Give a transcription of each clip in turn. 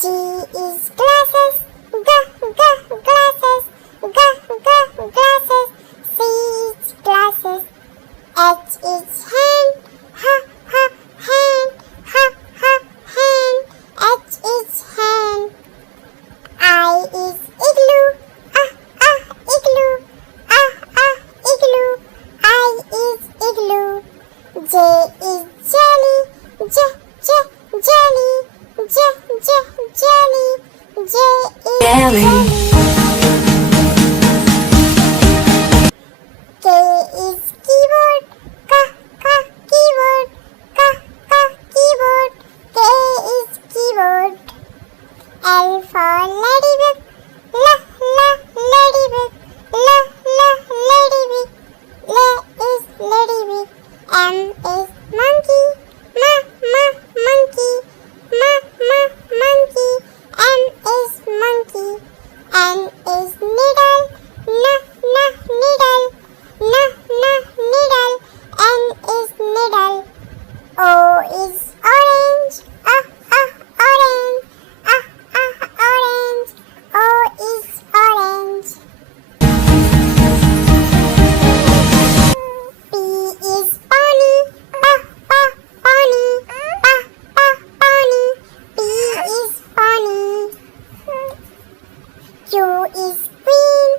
G is glasses, glasses, glasses. C is glasses. H is hand, hand, hand. H is hand. I is igloo, igloo, igloo. I is igloo. J is jelly, jelly, jelly. J is jelly. K is keyboard, keyboard, keyboard. K is keyboard. L for ladybug, ladybug, ladybug. L is ladybug. M is monkey, monkey, monkey. M is monkey. N is needle, needle, needle. N is needle. O is orange, orange, orange. O is orange. P is pony, pony, pony. P is pony. Q is queen,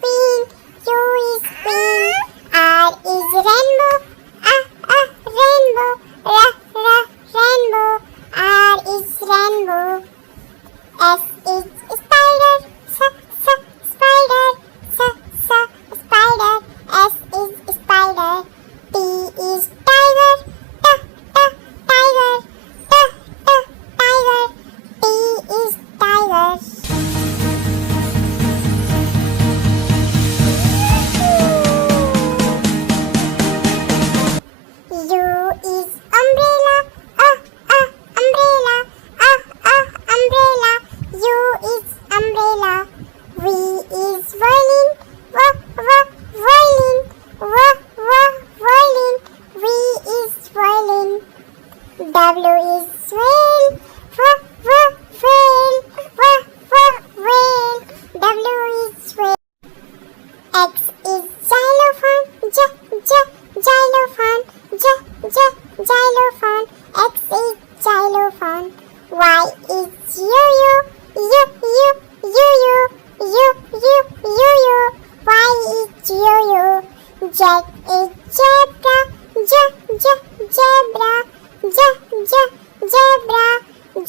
queen. Q is queen. R is rainbow, rainbow. R is rainbow. S is spider, spider. S is spider. T is tiger, tiger. T is tiger. U is umbrella, umbrella. U is umbrella. V is violin, violin. V is violin. W is whale, whale. W is whale. X is xylophone, xylophone. X is xylophone. Y is yo-yo, yo-yo. Y is yo-yo. Z is zebra, zebra. Z